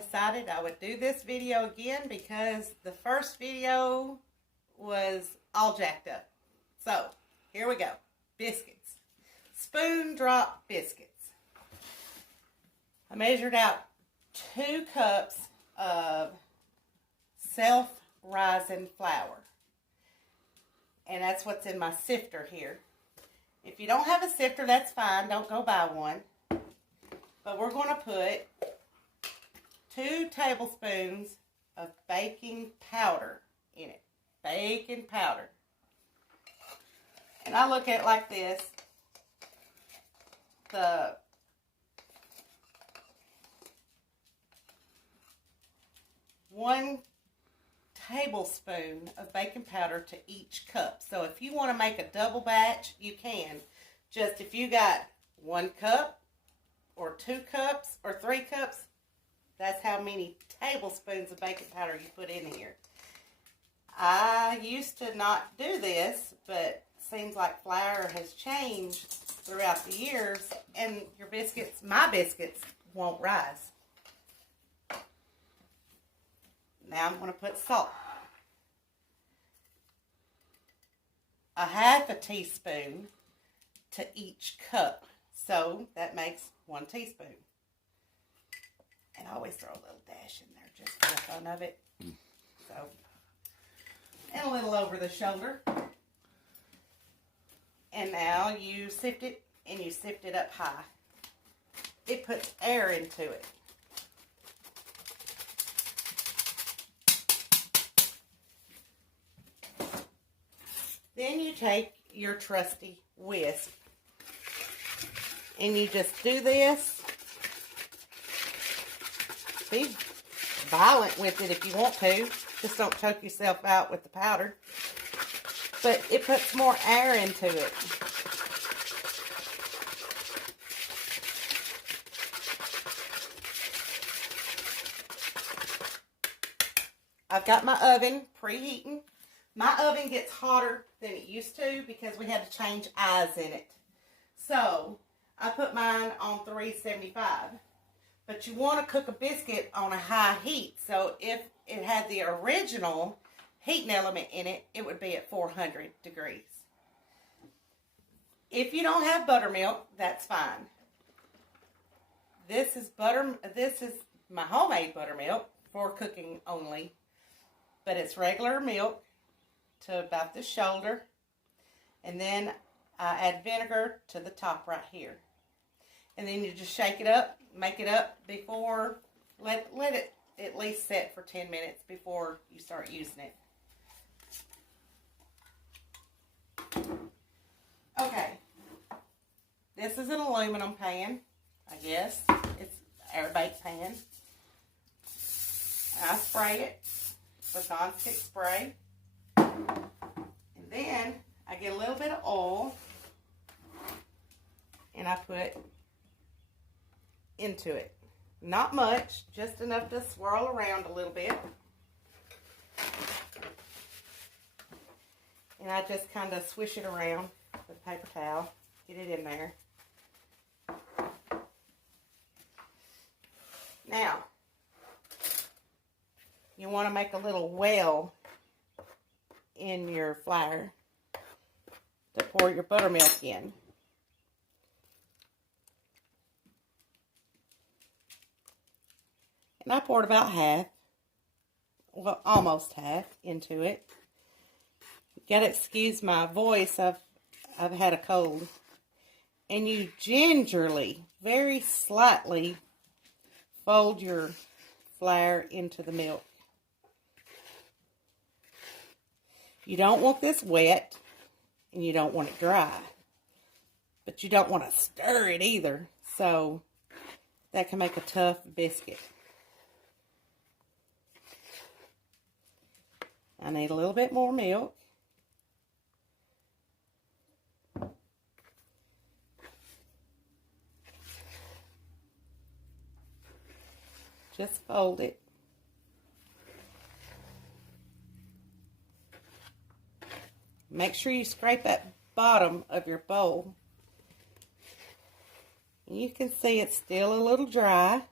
decided I would do this video again because the first video was all jacked up. So, here we go. Biscuits. Spoon drop biscuits. I measured out 2 cups of self-rising flour. And that's what's in my sifter here. If you don't have a sifter, that's fine. Don't go buy one. But we're going to put 2 tablespoons of baking powder in it. Baking powder. And I look at it like this. The one tablespoon of baking powder to each cup. So if you want to make a double batch, you can. Just if you got 1 cup or 2 cups or 3 cups, that's how many tablespoons of baking powder you put in here. I used to not do this, but seems like flour has changed throughout the years, and your biscuits, my biscuits, won't rise. Now I'm going to put salt. 1/2 teaspoon to each cup. So that makes 1 teaspoon. And I always throw a little dash in there just for the fun of it. So, and a little over the shoulder. And now you sift it, and you sift it up high. It puts air into it. Then you take your trusty whisk, and you just do this. Be violent with it if you want to. Just don't choke yourself out with the powder. But it puts more air into it. I've got my oven preheating. My oven gets hotter than it used to because we had to change eyes in it. So, I put mine on 375. But you want to cook a biscuit on a high heat. So, if it had the original heating element in it, it would be at 400 degrees. If you don't have buttermilk, that's fine. This is my homemade buttermilk for cooking only. But it's regular milk to about the shoulder, and then I add vinegar to the top right here, and then you just shake it up, make it up before, let it at least set for 10 minutes before you start using it. Okay, this is an aluminum pan, I guess. It's an air bake pan. I spray it with non-stick spray. And then I get a little bit of oil and I put into it. Not much, just enough to swirl around a little bit. And I just kind of swish it around with a paper towel, get it in there. Now, you want to make a little well in your flour to pour your buttermilk in. And I poured about half, well, almost half into it. You gotta excuse my voice, I've had a cold. And you gingerly, very slightly, fold your flour into the milk. You don't want this wet, and you don't want it dry. But you don't want to stir it either, so that can make a tough biscuit. I need a little bit more milk. Just fold it. Make sure you scrape that bottom of your bowl. You can see it's still a little dry.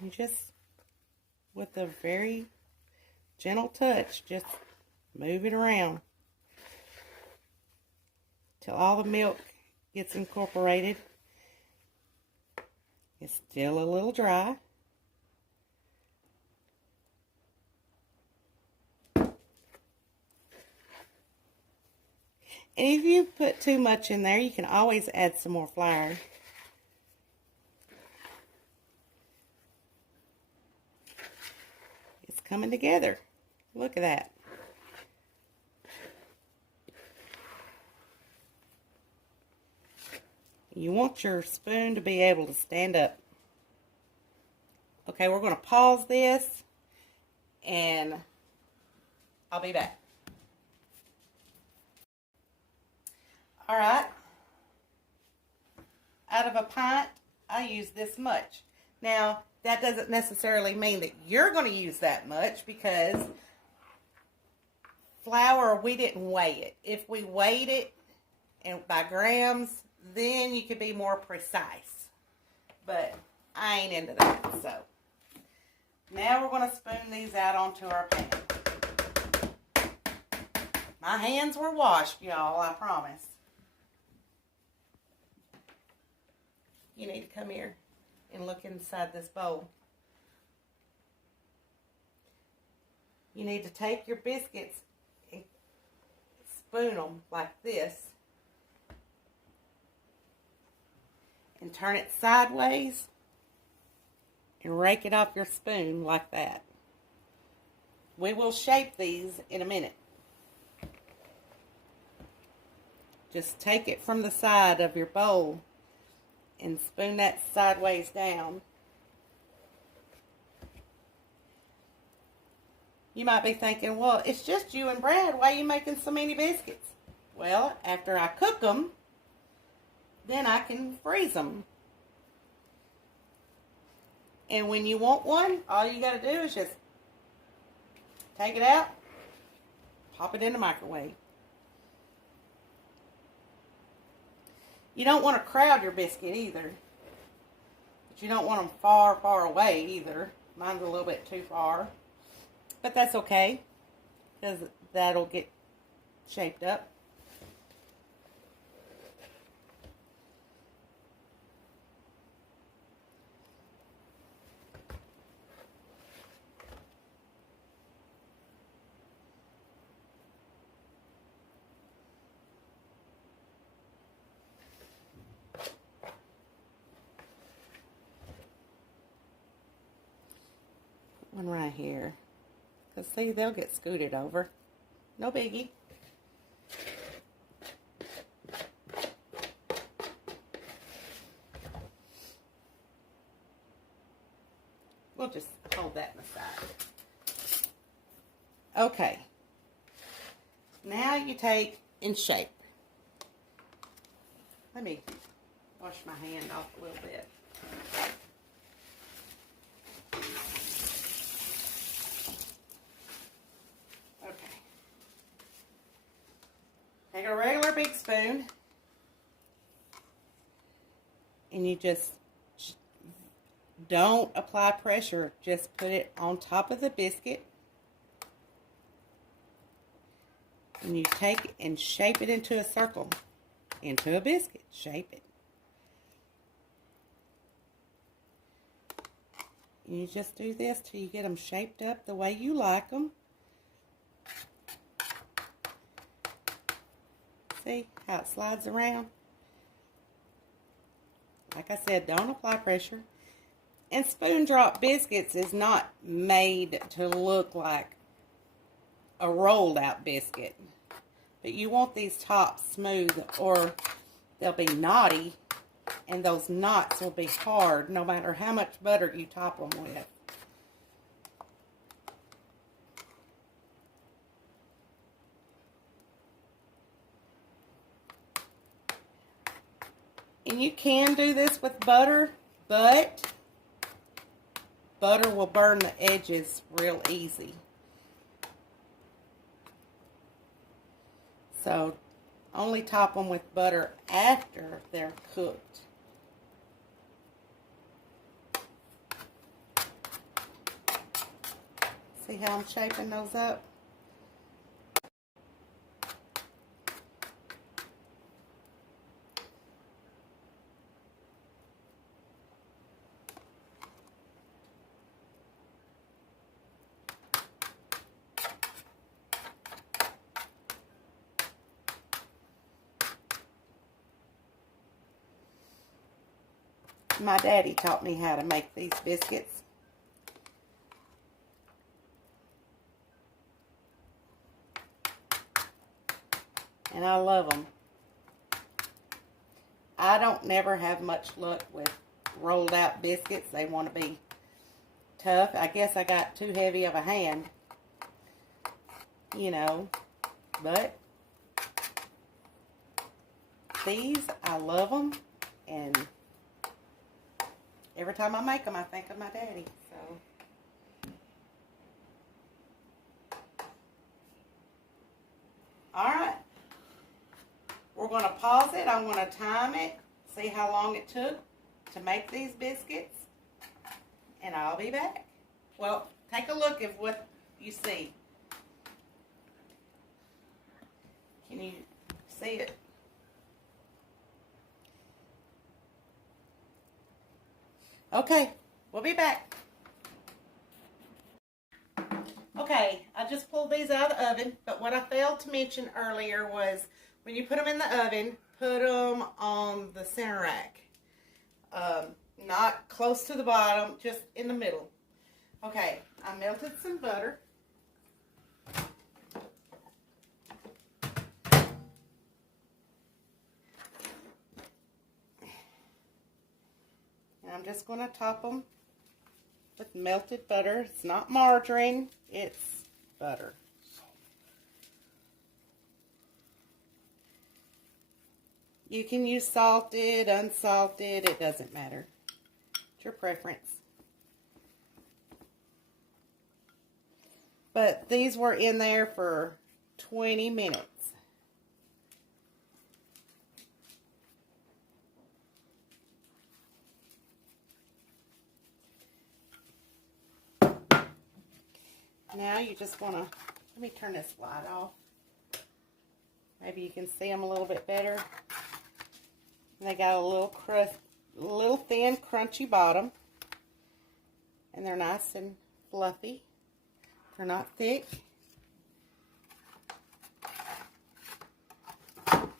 And just with a very gentle touch, just move it around till all the milk gets incorporated. It's still a little dry. And if you put too much in there, you can always add some more flour. It's coming together. Look at that. You want your spoon to be able to stand up. Okay, we're going to pause this and I'll be back. Alright, out of a pint, I use this much. Now, that doesn't necessarily mean that you're going to use that much because flour, we didn't weigh it. If we weighed it and by grams, then you could be more precise. But I ain't into that, so. Now we're going to spoon these out onto our pan. My hands were washed, y'all, I promise. You need to come here and look inside this bowl. You need to take your biscuits and spoon them like this. And turn it sideways and rake it off your spoon like that. We will shape these in a minute. Just take it from the side of your bowl and spoon that sideways down. You might be thinking, well, it's just you and Brad. Why are you making so many biscuits? Well, after I cook them, then I can freeze them. And when you want one, all you got to do is just take it out, pop it in the microwave. You don't want to crowd your biscuit either. But you don't want them far, far away either. Mine's a little bit too far. But that's okay, because that'll get shaped up. One right here. Because see, they'll get scooted over. No biggie. We'll just hold that in the side. Okay. Now you take and shape. Let me wash my hand off a little bit. Take a regular big spoon and you just don't apply pressure. Just put it on top of the biscuit and you take and shape it into a circle, into a biscuit. Shape it. And you just do this till you get them shaped up the way you like them. See how it slides around? Like I said, don't apply pressure. And spoon drop biscuits is not made to look like a rolled out biscuit. But you want these tops smooth or they'll be knotty. And those knots will be hard no matter how much butter you top them with. And you can do this with butter, but butter will burn the edges real easy. So only top them with butter after they're cooked. See how I'm shaping those up? My daddy taught me how to make these biscuits. And I love them. I don't never have much luck with rolled out biscuits. They want to be tough. I guess I got too heavy of a hand. You know. But these, I love them. And every time I make them, I think of my daddy. So, alright. We're going to pause it. I'm going to time it. See how long it took to make these biscuits. And I'll be back. Well, take a look at what you see. Can you see it? Okay, we'll be back. Okay, I just pulled these out of the oven, but what I failed to mention earlier was when you put them in the oven, put them on the center rack. Not close to the bottom, just in the middle. Okay, I melted some butter. And I'm just going to top them with melted butter. It's not margarine, it's butter. You can use salted, unsalted, it doesn't matter. It's your preference. But these were in there for 20 minutes. Now you just want to, let me turn this light off. Maybe you can see them a little bit better. They got a little crust, a little thin, crunchy bottom. And they're nice and fluffy. They're not thick. And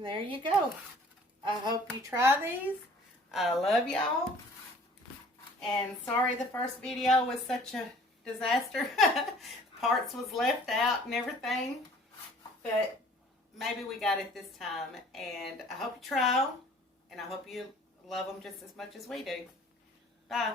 there you go. I hope you try these. I love y'all. And sorry the first video was such a disaster. Parts was left out and everything. But maybe we got it this time. And I hope you try them. And I hope you love them just as much as we do. Bye.